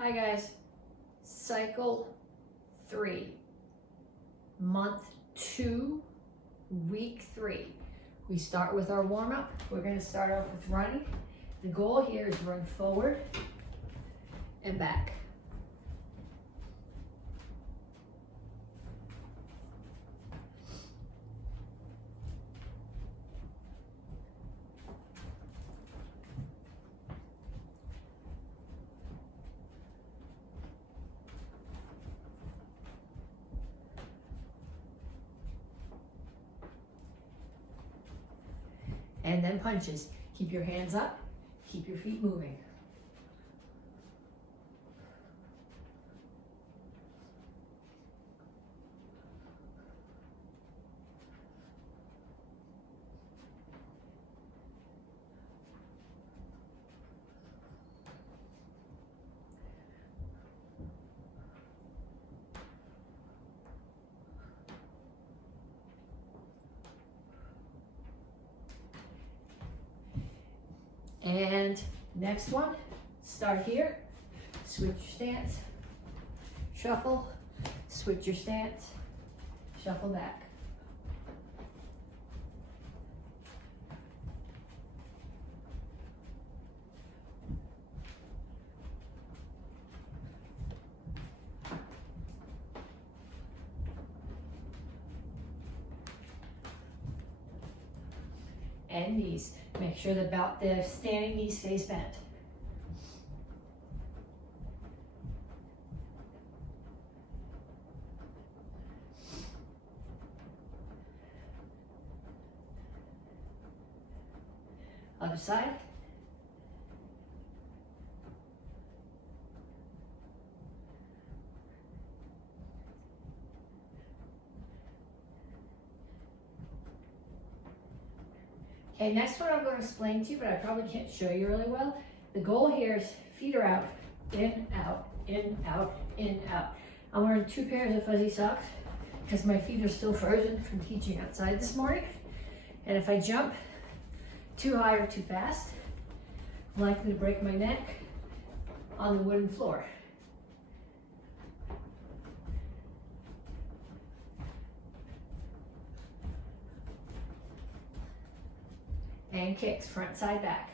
Hi guys, cycle 3, month 2, week 3. We start with our warm-up. We're going to start off with running. The goal here is run forward and back. And then punches. Keep your hands up, keep your feet moving. And next one, start here, switch your stance, shuffle, switch your stance, shuffle back. And knees. Make sure that the standing knee stays bent. Other side. Okay, next one I'm going to explain to you, but I probably can't show you really well. The goal here is feet are out, in, out, in, out, in, out. I'm wearing 2 pairs of fuzzy socks because my feet are still frozen from teaching outside this morning. And if I jump too high or too fast, I'm likely to break my neck on the wooden floor. And kicks, front, side, back.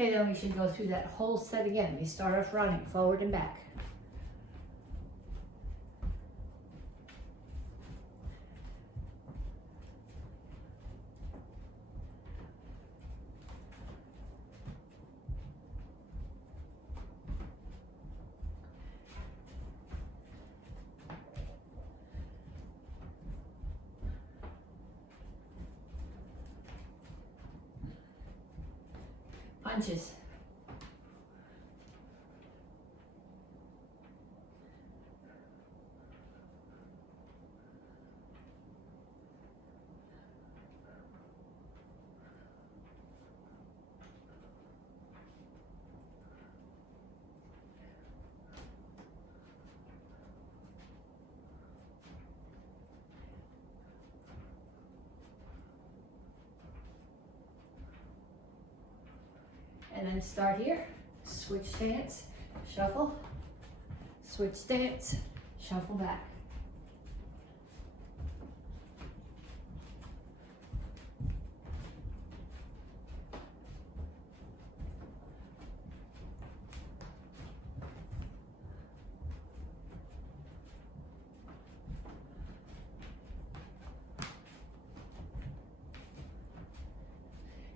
Okay, then we should go through that whole set again. We start off running forward and back. Punches. And then start here, switch stance, shuffle, switch stance, shuffle back.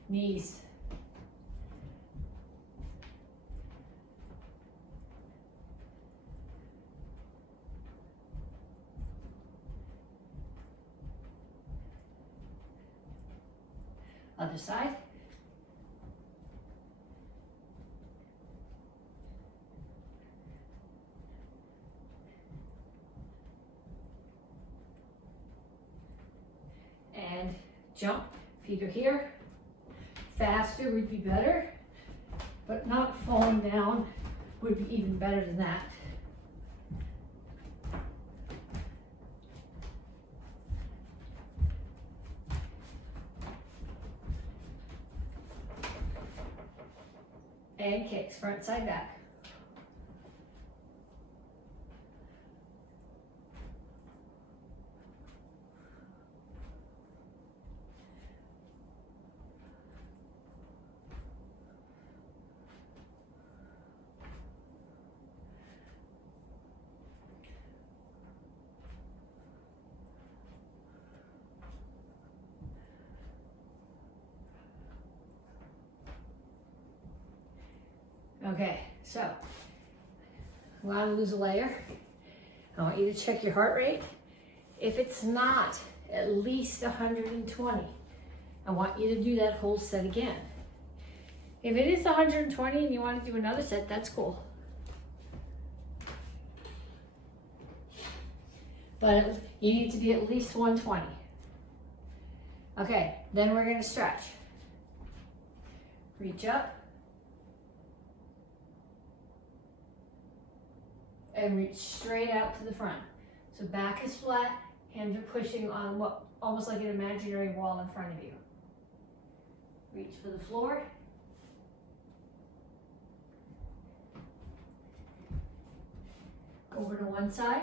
Knees. Other side. jump, feet are here. Faster would be better, but not falling down would be even better than that. And kicks, front, side, back. Okay, so I want to lose a layer. I want you to check your heart rate. If it's not at least 120, I want you to do that whole set again. If it is 120 and you want to do another set, that's cool. But you need to be at least 120. Okay, then we're going to stretch. Reach up. And reach straight out to the front. So back is flat, hands are pushing on what almost like an imaginary wall in front of you. Reach for the floor. Over to one side.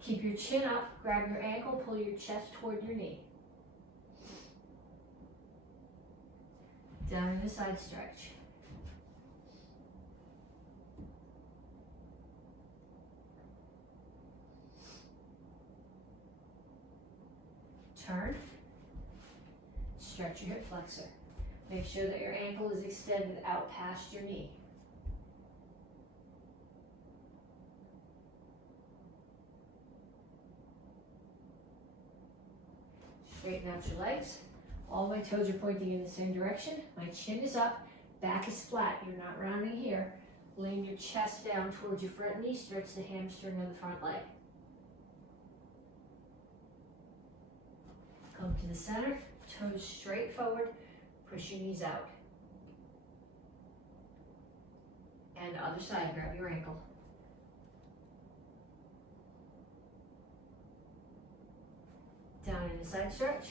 Keep your chin up, grab your ankle, pull your chest toward your knee. Down in a side stretch. Turn, stretch your hip flexor. Make sure that your ankle is extended out past your knee. Straighten out your legs. All my toes are pointing in the same direction. My chin is up, back is flat. You're not rounding here. Lean your chest down towards your front knee. Stretch the hamstring of the front leg. Come to the center, toes straight forward, push your knees out. And other side, grab your ankle. Down in a side stretch.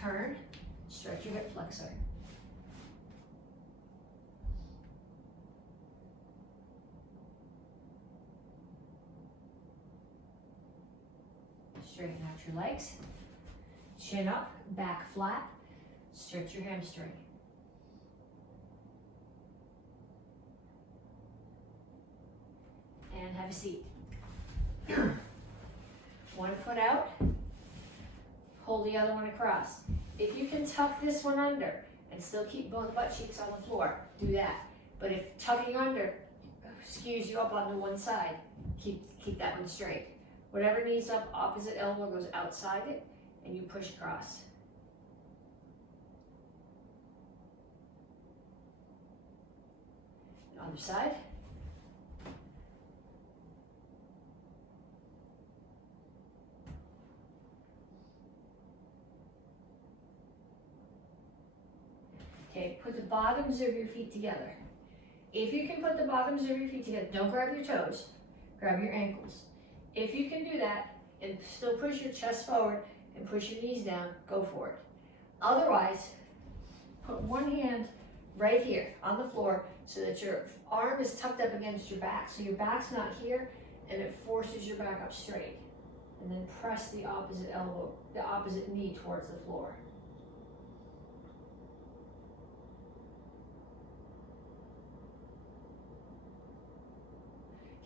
Turn, stretch your hip flexor. Straighten out your legs, chin up, back flat, stretch your hamstring. And have a seat. One foot out, hold the other one across. If you can tuck this one under and still keep both butt cheeks on the floor, do that. But if tucking under skews you up onto one side, keep that one straight. Whatever knee's up, opposite elbow goes outside it, and you push across. Other side. Okay, put the bottoms of your feet together. If you can put the bottoms of your feet together, don't grab your toes, grab your ankles. If you can do that and still push your chest forward and push your knees down, go for it. Otherwise, put one hand right here on the floor so that your arm is tucked up against your back. So your back's not here and it forces your back up straight. And then press the opposite elbow, the opposite knee towards the floor.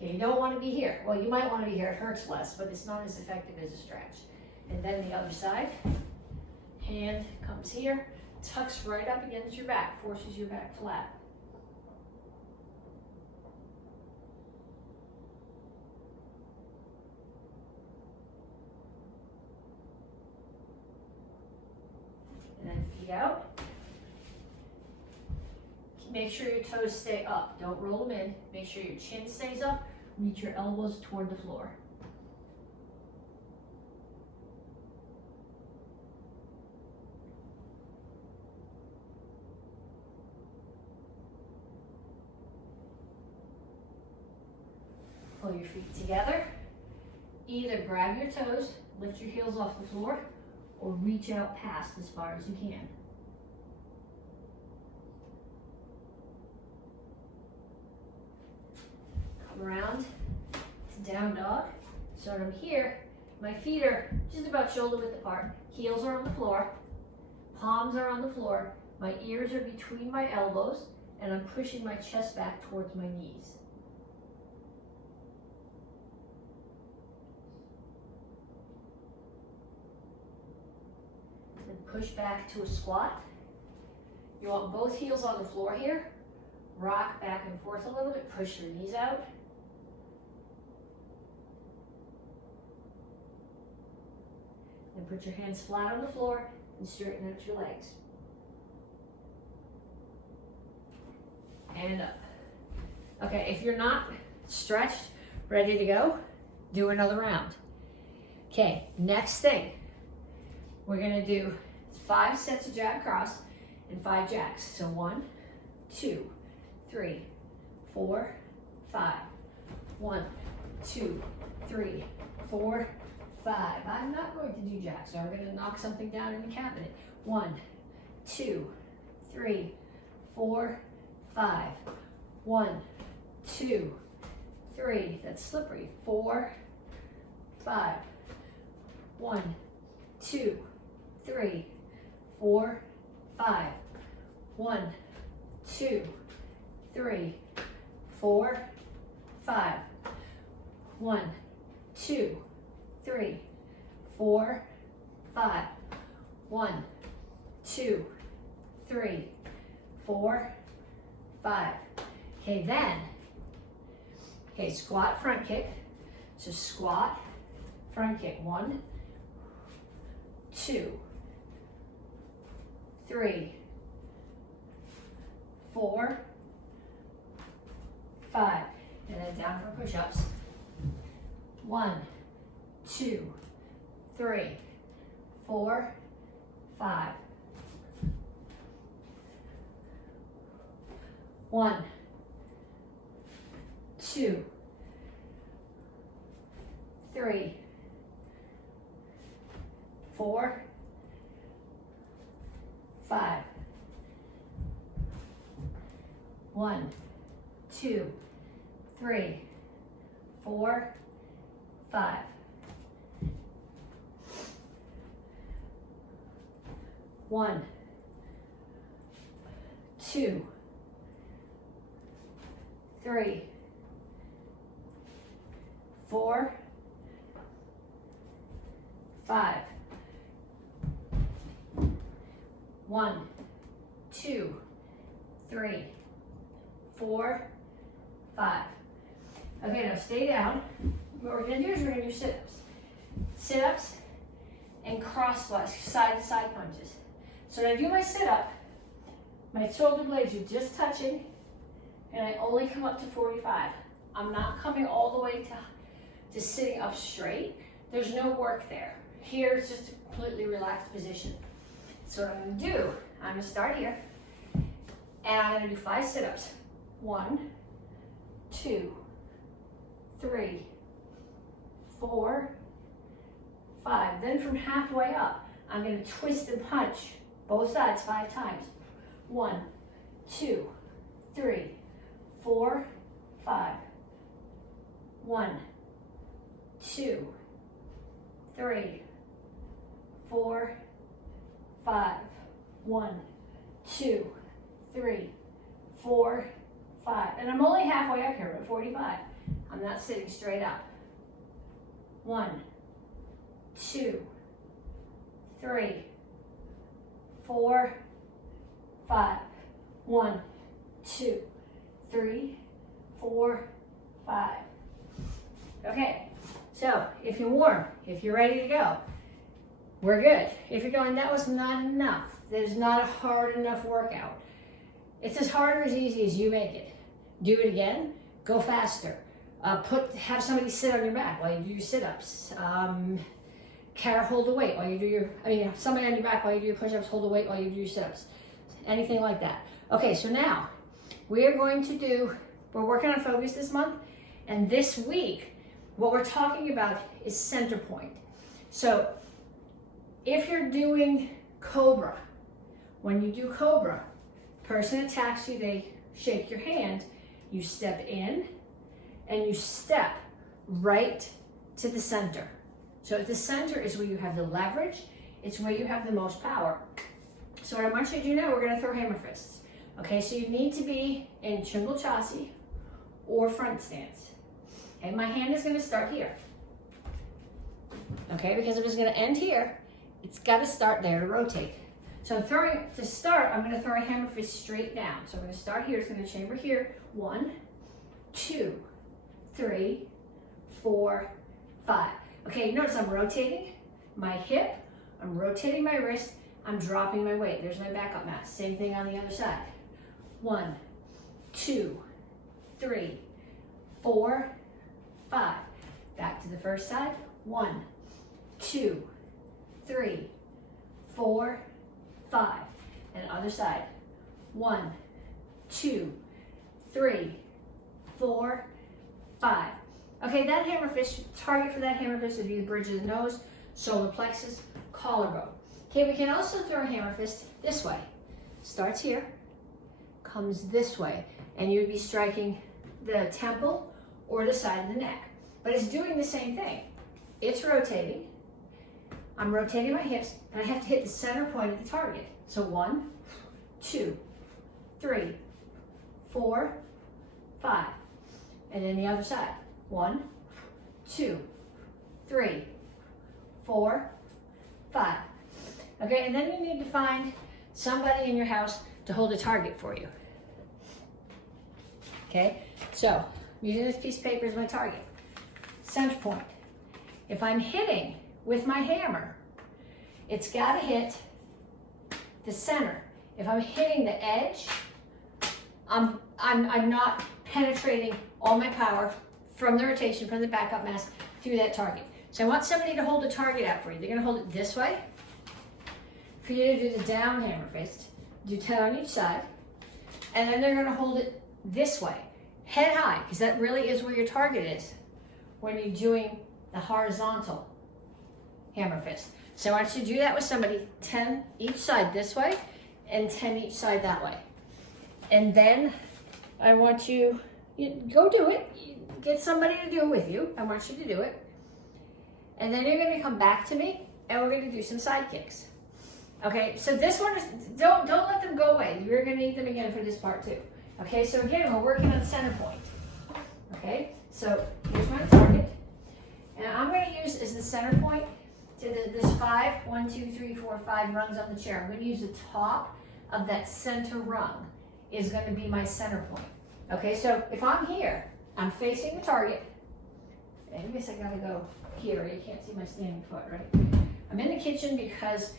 Okay, you don't want to be here. Well, you might want to be here. It hurts less, but it's not as effective as a stretch. And then the other side. Hand comes here, tucks right up against your back, forces your back flat. And then feet out. Make sure your toes stay up. Don't roll them in. Make sure your chin stays up. Reach your elbows toward the floor. Pull your feet together. Either grab your toes, lift your heels off the floor, or reach out past as far as you can. Come around to down dog. So I'm here, my feet are just about shoulder width apart. Heels are on the floor, palms are on the floor. My ears are between my elbows, and I'm pushing my chest back towards my knees. Then push back to a squat. You want both heels on the floor here. Rock back and forth a little bit, push your knees out. Then put your hands flat on the floor and straighten out your legs. And up. Okay, if you're not stretched, ready to go, do another round. Okay, next thing. We're gonna do 5 sets of jab cross and 5 jacks. So 1, 2, 3, 4, 5. 1, 2, 3, 4, 5. I'm not going to do jacks, so I'm going to knock something down in the cabinet. 1, 2, 3, 4, 5. 1, 2, 3. That's slippery. 4, 5. 1, 2, 3, 4, 5. 1, 2, 3, 4, 5. 1, 2, 3, 4, 5. 1, 2, 3, 4, 5. Okay, then, squat, front kick. So squat, front kick. 1, 2, 3, 4, 5. And then down for push-ups. 1, 2, 3, 4, 5. 1, 2, 3, 4, 5. 1, 2, 3, 4, 5. 1, 2, 3, 4, 5. 1, 2, 3, 4, 5. Okay, now stay down. What we're gonna do is we're gonna do sit-ups. Sit-ups and crosswise, side-to-side punches. So when I do my sit-up, my shoulder blades are just touching, and I only come up to 45. I'm not coming all the way to sitting up straight. There's no work there. Here it's just a completely relaxed position. So what I'm gonna do, I'm gonna start here, and I'm gonna do 5 sit-ups. 1, 2, 3, 4, 5. Then from halfway up, I'm gonna twist and punch both sides 5 times. 1, 2, 3, 4, 5. 1, 2, 3, 4, 5. 1, 2, 3, 4, 5. And I'm only halfway up here at 45. I'm not sitting straight up. 1, 2, 3, 4, 5. 1, 2, 3, 4, 5. Okay, so if you're warm, if you're ready to go, we're good. If you're going, that was not enough, there's not a hard enough workout. It's as hard or as easy as you make it. Do it again, go faster. Have somebody sit on your back while you do your sit-ups. Hold the weight while you do your, somebody on your back while you do your push-ups, hold the weight while you do your sit-ups. Anything like that. Okay, so now we're working on focus this month, and this week, what we're talking about is center point. So if you're doing Cobra, when you do Cobra, person attacks you, they shake your hand, you step in, and you step right to the center. So at the center is where you have the leverage, it's where you have the most power. So what I want you to do now, we're gonna throw hammer fists. Okay, so you need to be in Chungal Chasi or front stance. Okay, my hand is gonna start here. Okay, because if it's gonna end here, it's gotta start there to rotate. So I'm gonna throw a hammer fist straight down. So I'm gonna start here, it's gonna chamber here. 1, 2, 3, 4, 5. Okay, notice I'm rotating my hip, I'm rotating my wrist, I'm dropping my weight. There's my backup mass. Same thing on the other side. 1, 2, 3, 4, 5. Back to the first side. 1, 2, 3, 4, 5. And other side. 1, 2, 3, 4, 5. Okay, that hammer fist, target for that hammer fist would be the bridge of the nose, solar plexus, collarbone. Okay, we can also throw a hammer fist this way. Starts here, comes this way, and you'd be striking the temple or the side of the neck. But it's doing the same thing. It's rotating. I'm rotating my hips, and I have to hit the center point of the target. So 1, 2, 3, 4, 5. And then the other side. 1, 2, 3, 4, 5. Okay, and then you need to find somebody in your house to hold a target for you. Okay, so I'm using this piece of paper as my target. Center point. If I'm hitting with my hammer, it's got to hit the center. If I'm hitting the edge, I'm not penetrating all my power from the rotation, from the backup mass through that target. So I want somebody to hold the target out for you. They're going to hold it this way. For you to do the down hammer fist, do 10 on each side, and then they're going to hold it this way, head high, because that really is where your target is when you're doing the horizontal hammer fist. So I want you to do that with somebody, 10 each side this way, and 10 each side that way. And then I want you go do it. Get somebody to do it with you. I want you to do it. And then you're going to come back to me, and we're going to do some side kicks. Okay, so this one is, don't let them go away. You're going to need them again for this part too. Okay, so again, we're working on center point. Okay, so here's my target. And I'm going to use as the center point to this 5, 1, 2, 3, 4, 5 rungs on the chair. I'm going to use the top of that center rung is going to be my center point. Okay, so if I'm here, I'm facing the target. I guess I gotta go here. You can't see my standing foot, right? I'm in the kitchen because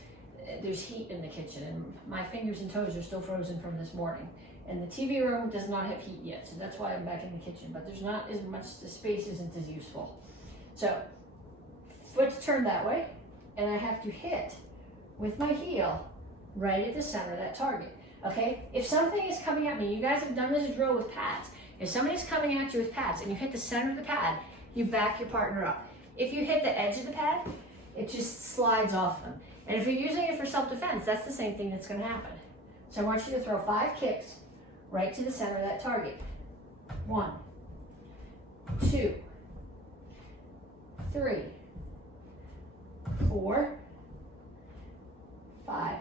there's heat in the kitchen and my fingers and toes are still frozen from this morning. And the TV room does not have heat yet, so that's why I'm back in the kitchen. But there's not as much, the space isn't as useful. So, foot's turned that way, and I have to hit with my heel right at the center of that target. Okay, if something is coming at me, you guys have done this drill with pads. If somebody's coming at you with pads and you hit the center of the pad, you back your partner up. If you hit the edge of the pad, it just slides off them. And if you're using it for self-defense, that's the same thing that's going to happen. So I want you to throw 5 kicks right to the center of that target. 1, 2, 3, 4, 5.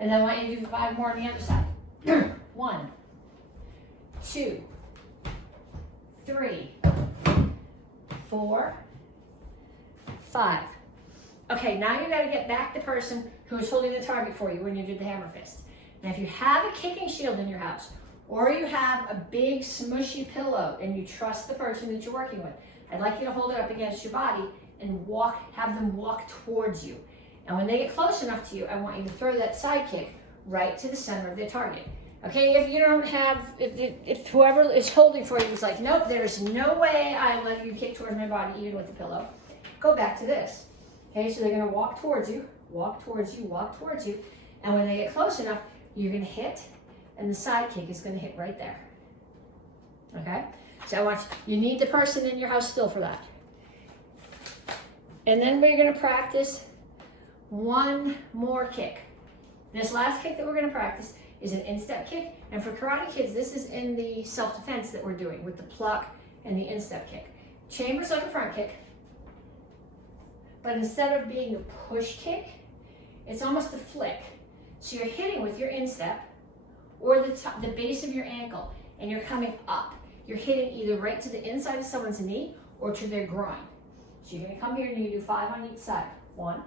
And then I want you to do 5 more on the other side. 1, 2, 3, 4, 5. Okay, now you got to get back the person who is holding the target for you when you do the hammer fist. Now if you have a kicking shield in your house, or you have a big smushy pillow and you trust the person that you're working with, I'd like you to hold it up against your body and have them walk towards you. And when they get close enough to you, I want you to throw that side kick right to the center of their target. Okay, if you don't have, if whoever is holding for you is like, nope, there's no way I let you kick towards my body even with the pillow, go back to this. Okay, so they're gonna walk towards you, walk towards you, walk towards you, and when they get close enough, you're gonna hit, and the side kick is gonna hit right there. Okay, so I want you need the person in your house still for that. And then we're gonna practice one more kick. This last kick that we're gonna practice is an instep kick, and for Karate Kids, this is in the self-defense that we're doing with the pluck and the instep kick. Chamber's like a front kick, but instead of being a push kick, it's almost a flick. So you're hitting with your instep or the base of your ankle, and you're coming up. You're hitting either right to the inside of someone's knee or to their groin. So you're gonna come here and you do 5 on each side. 1,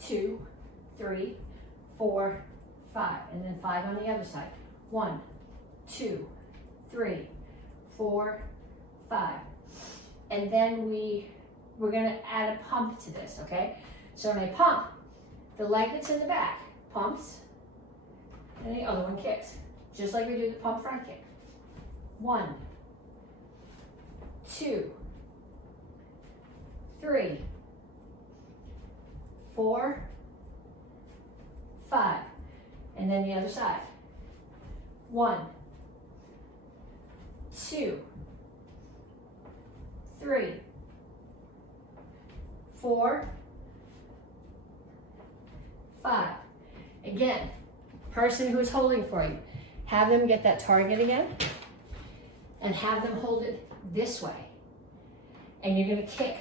2, 3, 4, 5, and then 5 on the other side. 1, 2, 3, 4, 5. And then we're gonna add a pump to this, okay? So when I pump, the leg that's in the back pumps, and the other one kicks. Just like we do the pump front kick. 1, 2, 3, 4, 5. And then the other side. 1, 2, 3, 4, 5. Again, person who's holding for you, have them get that target again and have them hold it this way. And you're gonna kick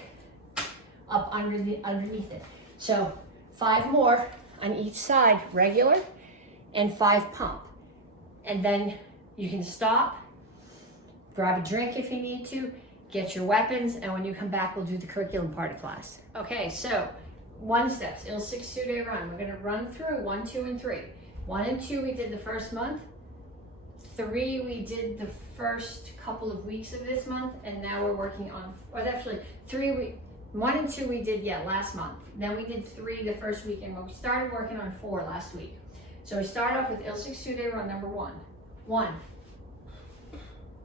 up underneath it. So 5 more on each side, regular, and 5 pump. And then you can stop, grab a drink if you need to, get your weapons, and when you come back, we'll do the curriculum part of class. Okay, so 1 steps, Il 6 2-day run. We're gonna run through 1, 2, and 3. 1 and 2 we did the first month. 3 we did the first couple of weeks of this month, and now we're working on, or actually 1 and 2 we did, last month. Then we did 3 the first weekend, but we started working on 4 last week. So we start off with Il 6 2-day run number 1. 1,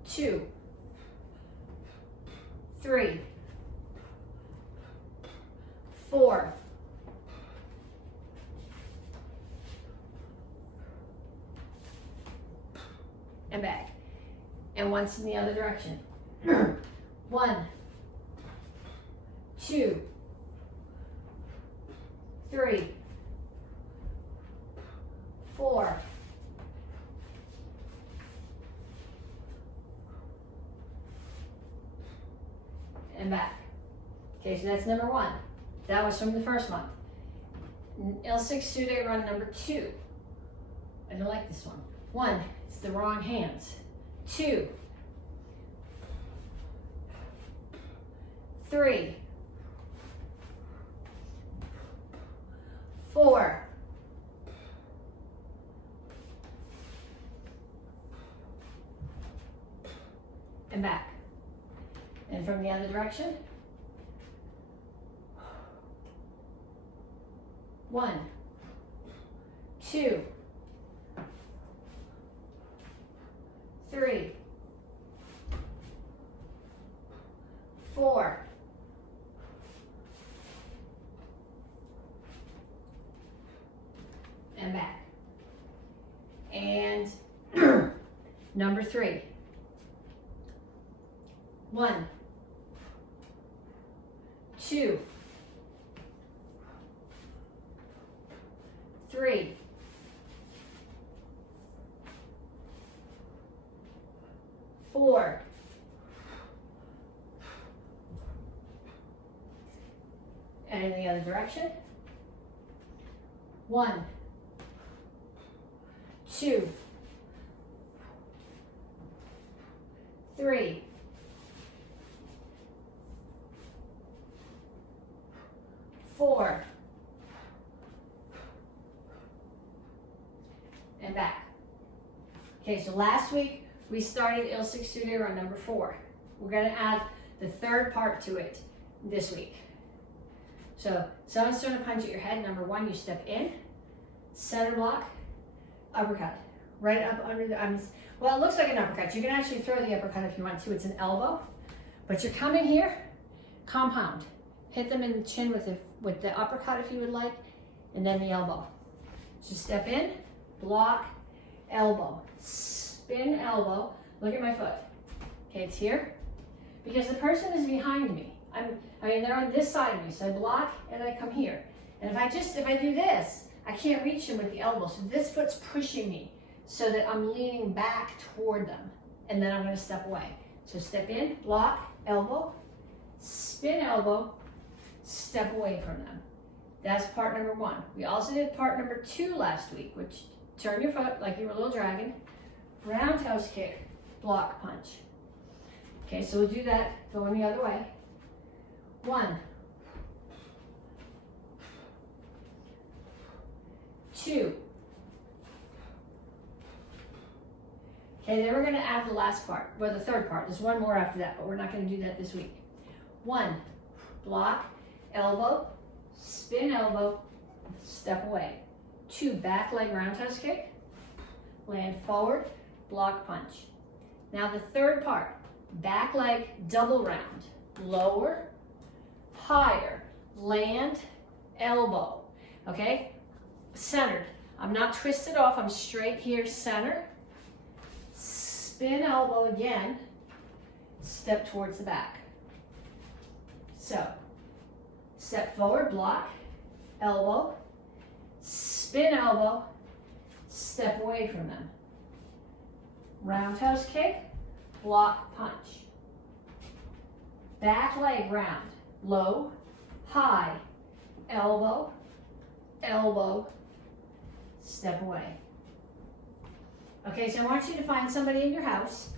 2, 3, 4, 'and back. And once in the other direction. 1, 2, 3, 4, 'and back. Okay, so that's number 1. That was from the first month. Il 6 2-day run number 2. I don't like this one. 1, it's the wrong hands. 2, 3, 4, 'and back. And from the other direction. 1, 2, 3, 4, 'and back. And number 3. 1, 2, 3, 4, 'and in the other direction. 1, 2, 3, 4, and back. Okay, so last week we started Il 6 2-day run number 4. We're gonna add the third part to it this week. So someone's throwing a punch at your head. Number 1, you step in, center block, uppercut. right up under the, well, it looks like an uppercut. You can actually throw the uppercut if you want to. It's an elbow, but you're coming here, compound. Hit them in the chin with the uppercut if you would like, and then the elbow. So step in, block, elbow, spin, elbow. Look at my foot. Okay, it's here. Because the person is behind me. I mean, they're on this side of me, so I block and I come here. And if I do this, I can't reach them with the elbow. So this foot's pushing me so that I'm leaning back toward them. And then I'm gonna step away. So step in, block, elbow, spin, elbow, step away from them. That's part number 1. We also did part number 2 last week, which turn your foot like you were a little dragon, roundhouse kick, block, punch. Okay, so we'll do that going the other way. 1, 2. Okay, then we're gonna add the last part, or the third part. There's one more after that, but we're not gonna do that this week. 1, block, elbow, spin, elbow, step away. 2, back leg roundhouse kick, land forward, block, punch. Now the third part, back leg double round, lower, higher, land, elbow, okay? Centered. I'm not twisted off, I'm straight here, center. Spin, elbow again, step towards the back. So, step forward, block, elbow, spin, elbow, step away from them. Roundhouse kick, block, punch. Back leg round, low, high, elbow, elbow, step away. Okay, so I want you to find somebody in your house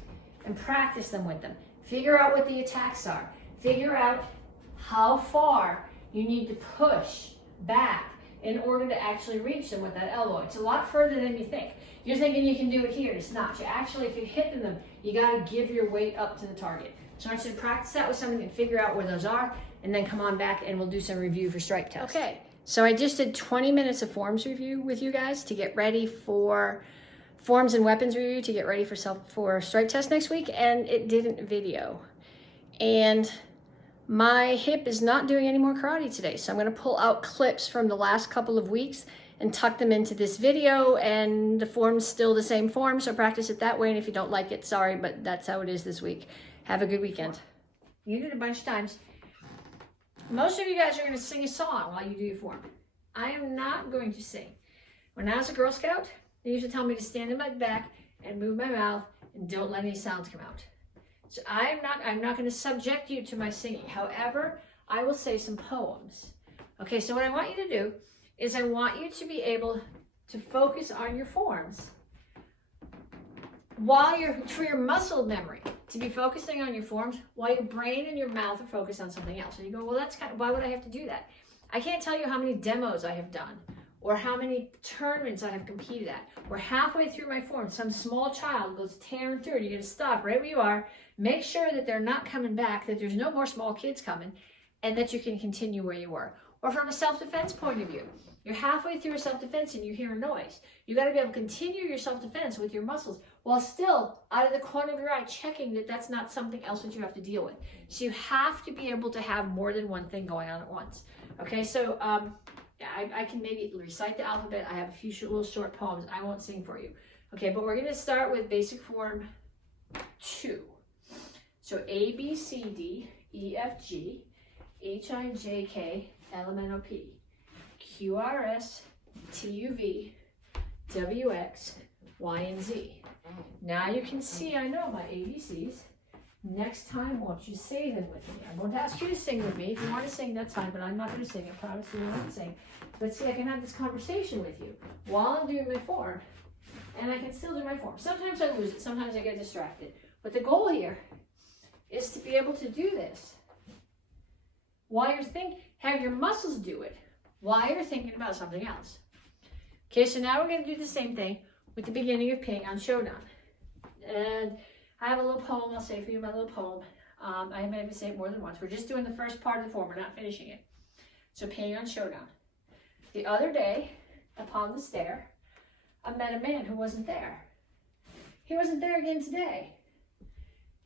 and practice them with them. Figure out what the attacks are. Figure out how far you need to push back in order to actually reach them with that elbow. It's a lot further than you think. You're thinking you can do it here. It's not. You actually, if you're hitting them, you got to give your weight up to the target. So I want you to practice that with somebody and figure out where those are, and then come on back and we'll do some review for strike test. Okay, so I just did 20 minutes of forms review with you guys to get ready for forms and weapons review, to get ready for strike test next week, and it didn't video. And my hip is not doing any more karate today, so I'm going to pull out clips from the last couple of weeks and tuck them into this video, and the form's still the same form, so practice it that way, and if you don't like it, sorry, but that's how it is this week. Have a good weekend. You did it a bunch of times. Most of you guys are going to sing a song while you do your form. I am not going to sing. When I was a Girl Scout, they used to tell me to stand in my back and move my mouth and don't let any sounds come out. So I'm not going to subject you to my singing. However, I will say some poems. Okay, so what I want you to do is I want you to be able to focus on your forms while for your muscle memory, to be focusing on your forms while your brain and your mouth are focused on something else. And you go, well, that's why would I have to do that? I can't tell you how many demos I have done, or how many tournaments I have competed at, or halfway through my form, some small child goes tearing through it. You're going to stop right where you are, make sure that they're not coming back, that there's no more small kids coming, and that you can continue where you were. Or from a self-defense point of view, you're halfway through a self-defense and you hear a noise. You got to be able to continue your self-defense with your muscles while still out of the corner of your eye checking that that's not something else that you have to deal with. So you have to be able to have more than one thing going on at once. Okay, so I can maybe recite the alphabet. I have a few little short poems. I won't sing for you. Okay, but we're going to start with basic form 2. So A, B, C, D, E, F, G, H, I, J, K, L, M, N, O, P, Q, R, S, T, U, V, W, X, Y, and Z. Now you can see I know my ABCs. Next time, won't you say them with me? I'm going to ask you to sing with me. If you want to sing, that's fine, but I'm not going to sing. I promise you I won't sing. But see, I can have this conversation with you while I'm doing my form, and I can still do my form. Sometimes I lose it. Sometimes I get distracted. But the goal here is to be able to do this while you're thinking, have your muscles do it while you're thinking about something else. Okay, so now we're going to do the same thing with the beginning of Ping on Showdown. And I have a little poem I'll say for you, my little poem. I may have to say it more than once. We're just doing the first part of the form. We're not finishing it. So Ping on Showdown. The other day, upon the stair, I met a man who wasn't there. He wasn't there again today.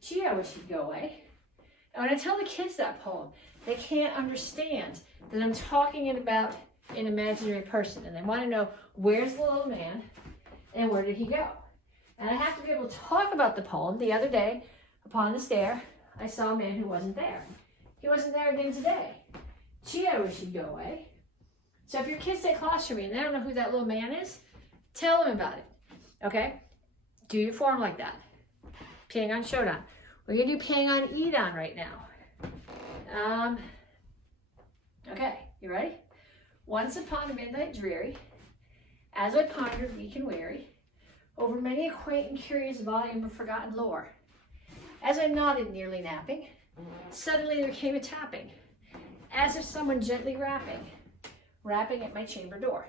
Gee, I wish he'd go away. And when I tell the kids that poem, they can't understand that I'm talking about an imaginary person, and they want to know, where's the little man and where did he go? And I have to be able to talk about the poem. The other day, upon the stair, I saw a man who wasn't there. He wasn't there again today. Gee, I wish he'd go away. So if your kids take classroom and they don't know who that little man is, tell them about it, okay? Do your form like that. Peeing on Shodan. We're going to do peeing on Edon right now. Okay, you ready? Once upon a midnight dreary, as I pondered weak and weary, over many a quaint and curious volume of forgotten lore, as I nodded nearly napping, suddenly there came a tapping, as if someone gently rapping at my chamber door.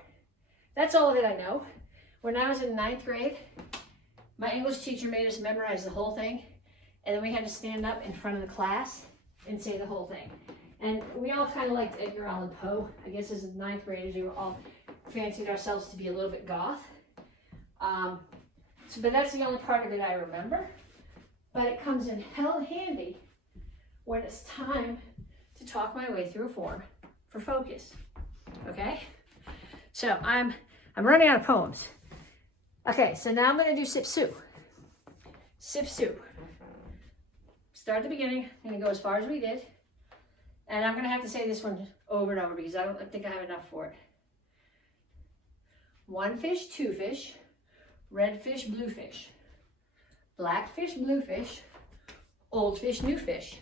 That's all of it I know. When I was in 9th grade, my English teacher made us memorize the whole thing, and then we had to stand up in front of the class and say the whole thing. And we all kind of liked Edgar Allan Poe. I guess as 9th graders, we were all fancied ourselves to be a little bit goth. But that's the only part of it I remember. But it comes in hell handy when it's time to talk my way through a form for focus. Okay? So I'm running out of poems. Okay, so now I'm going to do Sip Sue. Sip Sue. Start at the beginning. I'm going to go as far as we did. And I'm going to have to say this one over and over because I don't think I have enough for it. One fish, two fish, red fish, blue fish, black fish, blue fish, old fish, new fish.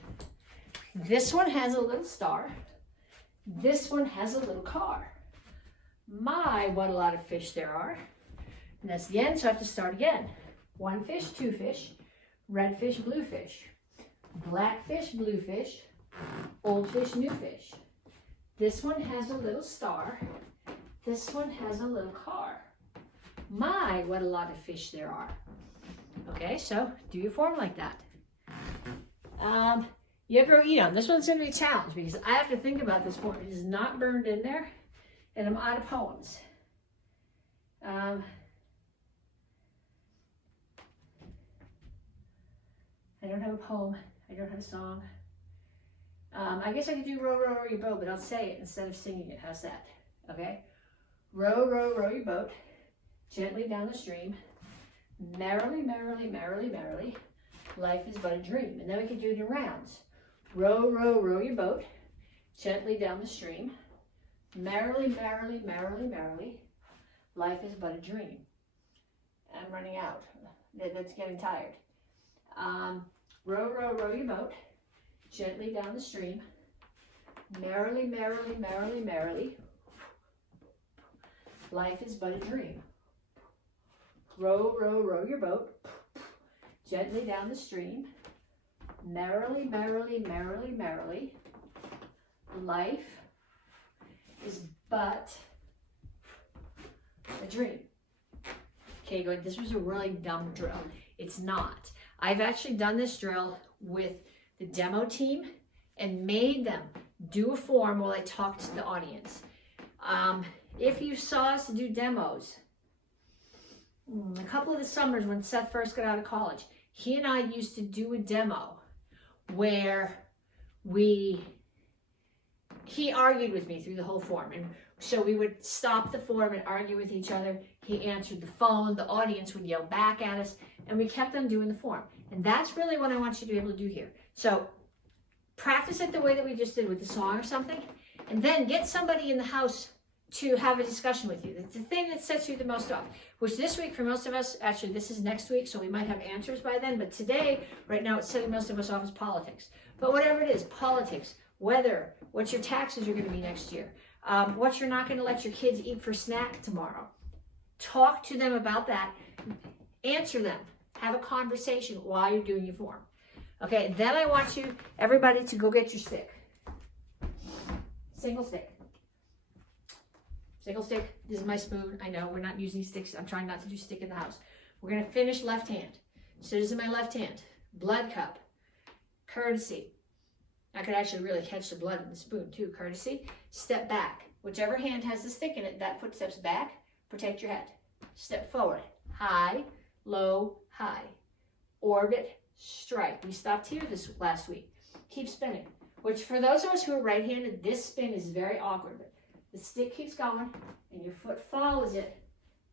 This one has a little star. This one has a little car. My, what a lot of fish there are. And that's the end, so I have to start again. One fish, two fish, red fish, blue fish, black fish, blue fish, old fish, new fish. This one has a little star. This one has a little car. My, what a lot of fish there are. Okay, so do your form like that. Yegro Edom. This one's going to be a challenge because I have to think about this form. It is not burned in there, and I'm out of poems. I don't have a poem. I don't have a song. I guess I could do row, row, row your boat, but I'll say it instead of singing it. How's that? Okay? Row, row, row your boat gently down the stream. Merrily, merrily, merrily, merrily. Life is but a dream. And then we can do it in rounds. Row, row, row your boat gently down the stream. Merrily, merrily, merrily, merrily. Life is but a dream. I'm running out. That's getting tired. Row, row, row your boat gently down the stream. Merrily, merrily, merrily, merrily. Life is but a dream. Row, row, row your boat gently down the stream. Merrily, merrily, merrily, merrily. Life is but a dream. Okay, good. This was a really dumb drill. It's not. I've actually done this drill with the demo team and made them do a form while I talked to the audience. If you saw us do demos, a couple of the summers when Seth first got out of college, he and I used to do a demo where he argued with me through the whole form. And so we would stop the form and argue with each other. He answered the phone, the audience would yell back at us, and we kept on doing the form. And that's really what I want you to be able to do here. So practice it the way that we just did with the song or something, and then get somebody in the house to have a discussion with you. It's the thing that sets you the most off, which this week for most of us, actually this is next week, so we might have answers by then, but today, right now, it's setting most of us off is politics. But whatever it is, politics, weather, what your taxes are going to be next year, what you're not going to let your kids eat for snack tomorrow. Talk to them about that. Answer them. Have a conversation while you're doing your form. Okay, then I want you, everybody, to go get your stick. Single stick. Single stick. This is my spoon. I know we're not using sticks. I'm trying not to do stick in the house. We're going to finish left hand. So this is my left hand. Blood cup. Courtesy. I could actually really catch the blood in the spoon too. Courtesy. Step back. Whichever hand has the stick in it, that foot steps back. Protect your head. step forward, high, low, high, orbit, strike. We stopped here this last week. Keep spinning, which for those of us who are right-handed, this spin is very awkward, but the stick keeps going and your foot follows it.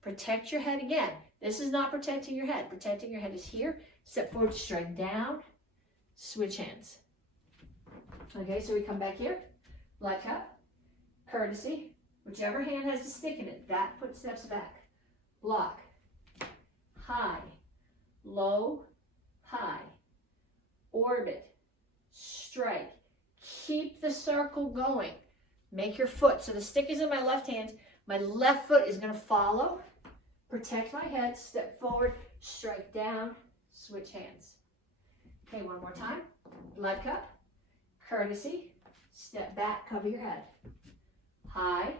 Protect your head again. This is not protecting your head. Protecting your head is here. Step forward, strike down, switch hands. Okay, so we come back here, leg up, courtesy. Whichever hand has the stick in it, that foot steps back. Block, high, low, high, orbit, strike. Keep the circle going. Make your foot, so the stick is in my left hand, my left foot is gonna follow. Protect my head, step forward, strike down, switch hands. Okay, one more time. Leg up, courtesy, step back, cover your head. High,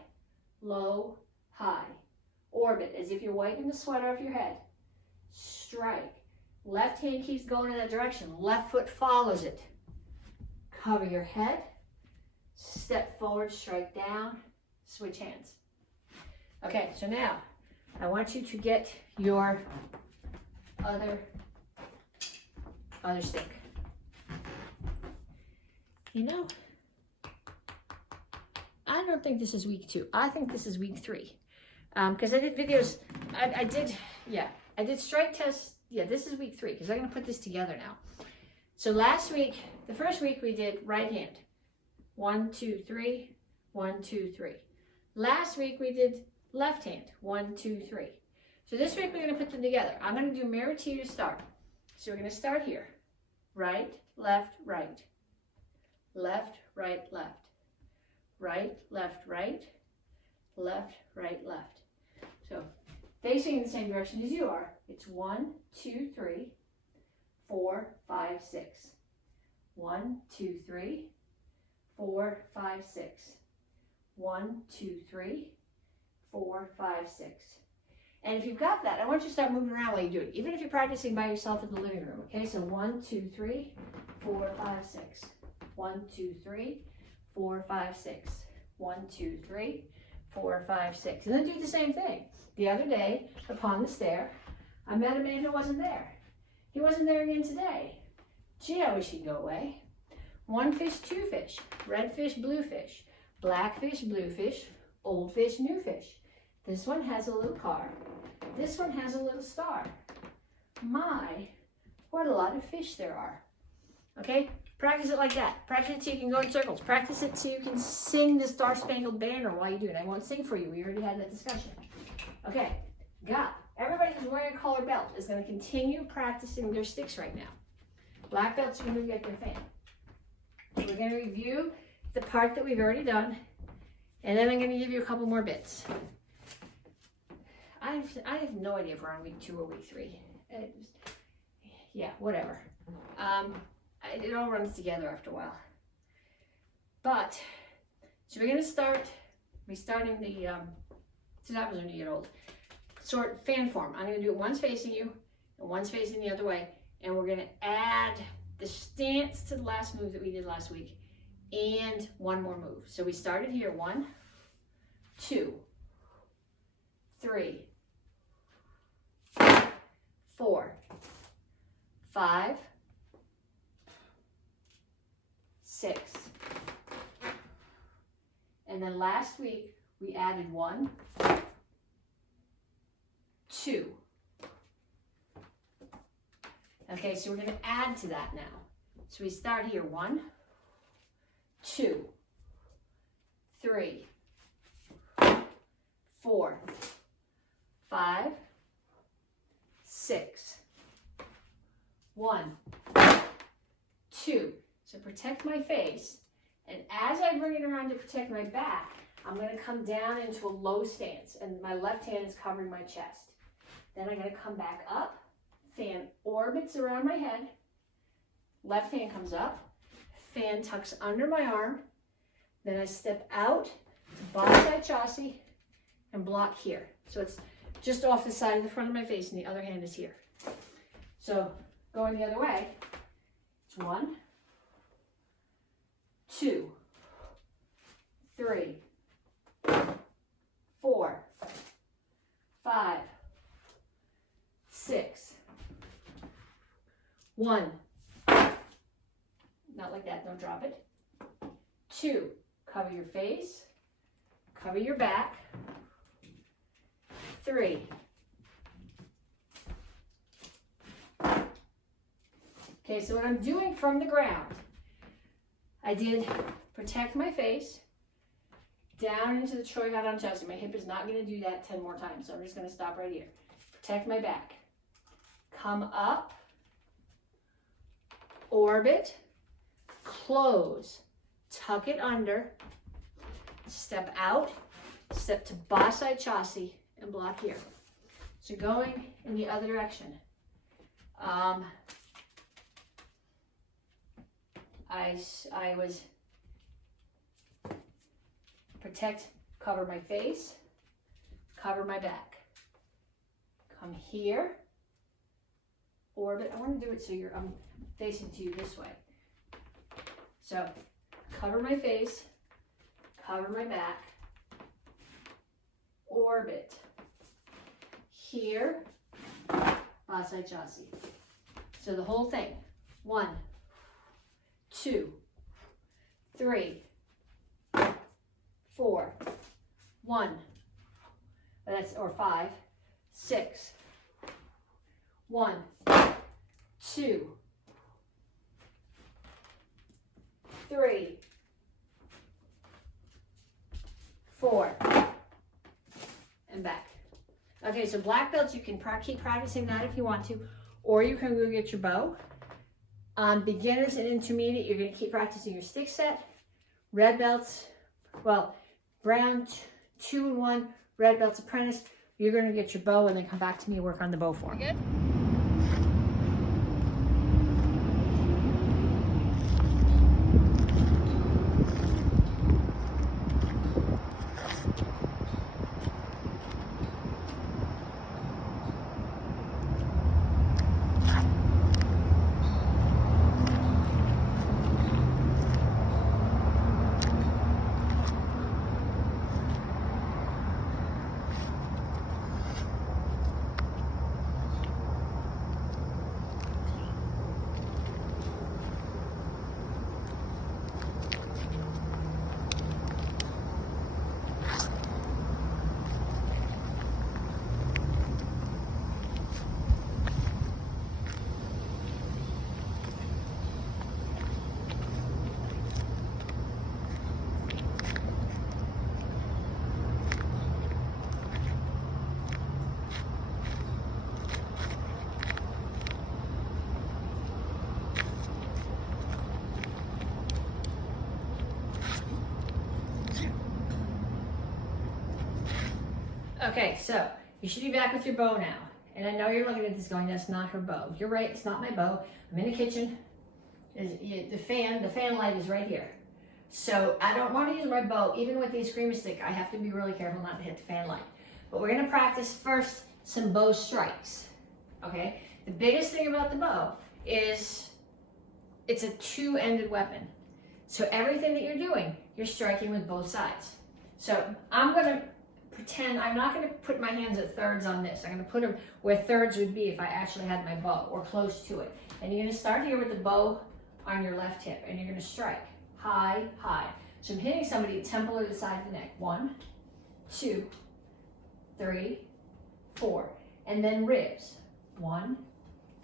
low, high. Orbit, as if you're wiping the sweat off your head. Strike. Left hand keeps going in that direction. Left foot follows it. Cover your head. Step forward, strike down, switch hands. Okay, so now I want you to get your other stick. You know, I don't think this is week 2. I think this is week 3. Because I did videos, I did strike tests. Yeah, this is week 3 because I'm going to put this together now. So last week, the first week we did right hand. 1, 2, 3, 1, 2, 3. Last week we did left hand. 1, 2, 3. So this week we're going to put them together. I'm going to do mirror 2 to start. So we're going to start here. Right, left, right. Left, right, left. Right, left, right. Left, right, left. So facing in the same direction as you are. It's 1, 2, 3, 4, 5, 6. 1, 2, 3, 4, 5, 6. 1, 2, 3, 4, 5, 6. And if you've got that, I want you to start moving around while you do it, even if you're practicing by yourself in the living room. Okay, so 1, 2, 3, 4, 5, 6. 1, 2, 3, 4, 5, 6. 1, 2, 3, 4, 5, 6. And then do the same thing. The other day, upon the stair, I met a man who wasn't there. He wasn't there again today. Gee, I wish he'd go away. 1 fish, 2 fish. Red fish, blue fish. Black fish, blue fish. Old fish, new fish. This one has a little car. This one has a little star. My, what a lot of fish there are. Okay, practice it like that. Practice it so you can go in circles. Practice it so you can sing the Star Spangled Banner while you do it. I won't sing for you. We already had that discussion. Okay, got. Everybody who's wearing a collar belt is going to continue practicing their sticks right now. Black belts are going to get their fan. We're going to review the part that we've already done, and then I'm going to give you a couple more bits. I have no idea if we're on week 2 or week 3. Yeah, whatever. It all runs together after a while. But, so we're going to start, restarting the, so that was when you get old. Sort fan form. I'm going to do it once facing you, and once facing the other way, and we're going to add the stance to the last move that we did last week, and one more move. So we started here, 1, 2, 3, 4, 5, 6. And then last week we added 1, 2. Okay, so we're going to add to that now. So we start here, 1, 2, 3, 4, 5, 6. 1, 2. So protect my face. And as I bring it around to protect my back, I'm going to come down into a low stance. And my left hand is covering my chest. Then I'm going to come back up. Fan orbits around my head. Left hand comes up. Fan tucks under my arm. Then I step out to bonsai chassi and block here. So it's just off the side of the front of my face and the other hand is here. So going the other way, it's 1, 2, 3, 4, 5, 1, not like that, don't drop it. 2, cover your face, cover your back. 3, okay, so what I'm doing from the ground, I did protect my face, down into the Choi Hot on chest. My hip is not going to do that 10 more times, so I'm just going to stop right here. Protect my back. Come up, orbit, close, tuck it under, step out, step to Basai Chasi, and block here. So going in the other direction. I was protect, cover my face, cover my back. Come here, orbit. I want to do it so I'm facing to you this way. So cover my face, cover my back, orbit. Here, Basai Chasi. So the whole thing. 1, 2, 3, 4, 1, or 5, 6, 1, 2, 3, 4, and back. Okay, so black belts, you can keep practicing that if you want to, or you can go get your bow. On beginners and intermediate, you're going to keep practicing your stick set. Red belts, well, brown 2 and 1, red belts apprentice, you're going to get your bow and then come back to me and work on the bow form. Good? Okay, so you should be back with your bow now. And I know you're looking at this going, that's not her bow. You're right, it's not my bow. I'm in the kitchen. The fan light is right here. So I don't want to use my bow. Even with the screamer stick, I have to be really careful not to hit the fan light. But we're going to practice first some bow strikes. Okay? The biggest thing about the bow is it's a two-ended weapon. So everything that you're doing, you're striking with both sides. So I'm going to pretend, I'm not going to put my hands at thirds on this. I'm going to put them where thirds would be if I actually had my bow, or close to it. And you're going to start here with the bow on your left hip, and you're going to strike high, high. So I'm hitting somebody at temple or the side of the neck. 1, 2, 3, 4. And then ribs. 1,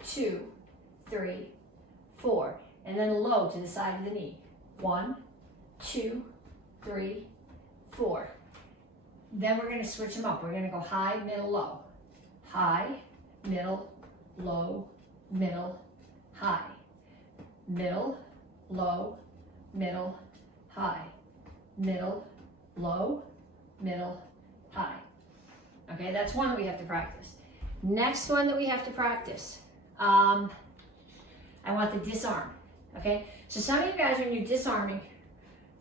2, 3, 4. And then low to the side of the knee. 1, 2, 3, 4. Then we're going to switch them up. We're going to go high, middle, low. High, middle, low, middle, high. Middle, low, middle, high. Middle, low, middle, high. Okay, that's one that we have to practice. Next one that we have to practice, I want the disarm. Okay, so some of you guys, when you're disarming,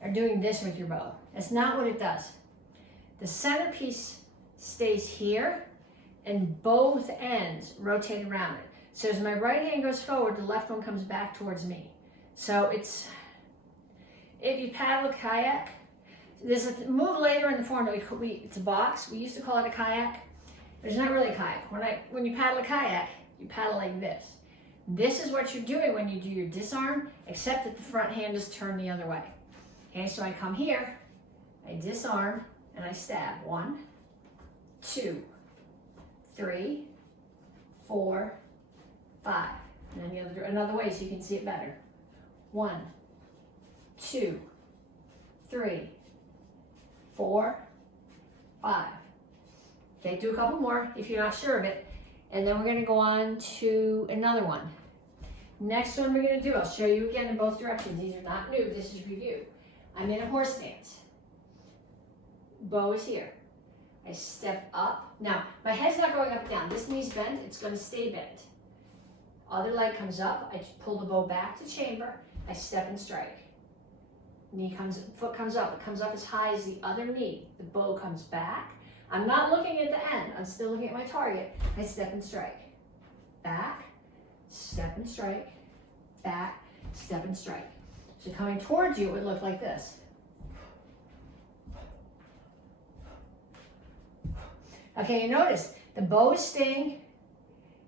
are doing this with your bow. That's not what it does. The centerpiece stays here, and both ends rotate around it. So as my right hand goes forward, the left one comes back towards me. So it's, if you paddle a kayak, there's a move later in the form that it's a box. We used to call it a kayak, but it's not really a kayak. When you paddle a kayak, you paddle like this. This is what you're doing when you do your disarm, except that the front hand is turned the other way. Okay, so I come here, I disarm, and I stab. 1, 2, 3, 4, 5. And then another way so you can see it better. 1, 2, 3, 4, 5. Okay, do a couple more if you're not sure of it. And then we're going to go on to another one. Next one we're going to do, I'll show you again in both directions. These are not new, this is review. I'm in a horse stance. Bow is here. I step up. Now, my head's not going up and down. This knee's bent, it's going to stay bent. Other leg comes up, I pull the bow back to chamber, I step and strike. Foot comes up, it comes up as high as the other knee. The bow comes back. I'm not looking at the end, I'm still looking at my target. I step and strike. Back, step and strike, back, step and strike. So coming towards you, it would look like this. Okay, you notice the bow is staying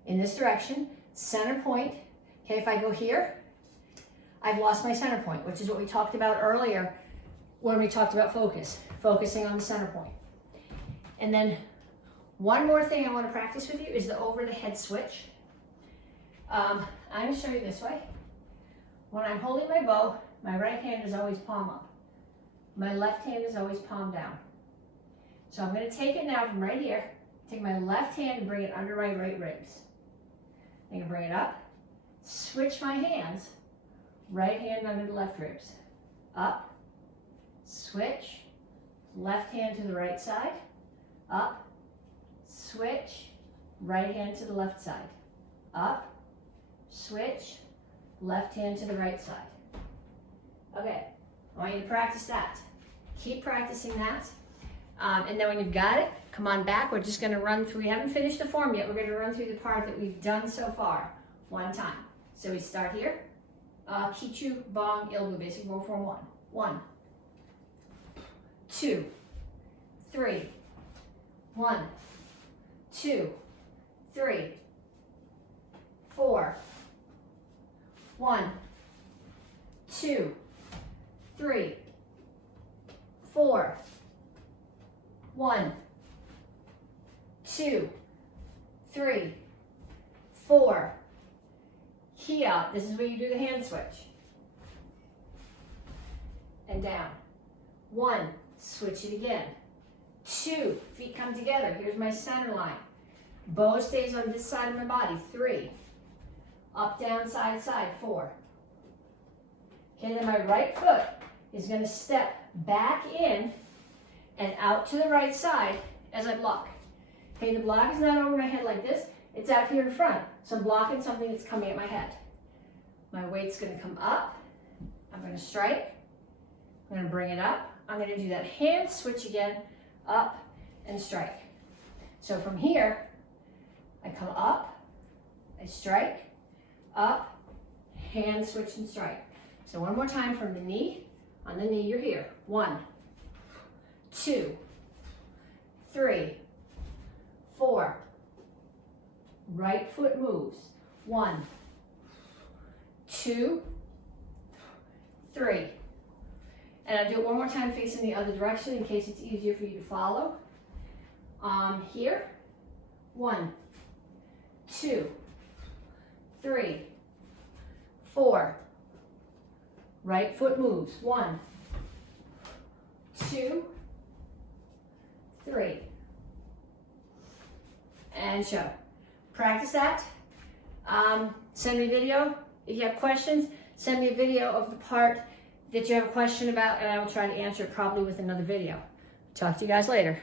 in this direction, center point. Okay, if I go here, I've lost my center point, which is what we talked about earlier when we talked about focusing on the center point. And then one more thing I want to practice with you is the over the head switch. I'm going to show you this way. When I'm holding my bow, my right hand is always palm up. My left hand is always palm down. So I'm going to take it now from right here, take my left hand and bring it under my right ribs. I'm going to bring it up, switch my hands, right hand under the left ribs. Up, switch, left hand to the right side, up, switch, right hand to the left side, up, switch, left hand to the right side. Okay, I want you to practice that. Keep practicing that. And then when you've got it, come on back. We're just going to run through. We haven't finished the form yet. We're going to run through the part that we've done so far one time. So we start here. Kichu, bong, ilgu, basic roll form 1. 1, 2, 3. 1, 2, 3, 4. 1, 2, 3, 4. 1, 2, 3, 4. Kia, this is where you do the hand switch. And down. 1, switch it again. 2, feet come together. Here's my center line. Bow stays on this side of my body. 3, up, down, side, side. 4. Okay, then my right foot is going to step back in and out to the right side as I block. Okay, the block is not over my head like this, it's out here in front. So I'm blocking something that's coming at my head. My weight's gonna come up, I'm gonna strike, I'm gonna bring it up, I'm gonna do that hand switch again, up and strike. So from here, I come up, I strike, up, hand switch and strike. So one more time from the knee, on the knee you're here. 1, 2, 3, 4. Right foot moves. 1, 2, 3. And I'll do it one more time facing the other direction in case it's easier for you to follow. Here. 1, 2, 3, 4. Right foot moves. 1, 2, 3. And show. Practice that. Send me a video. If you have questions, send me a video of the part that you have a question about, and I will try to answer it probably with another video. Talk to you guys later.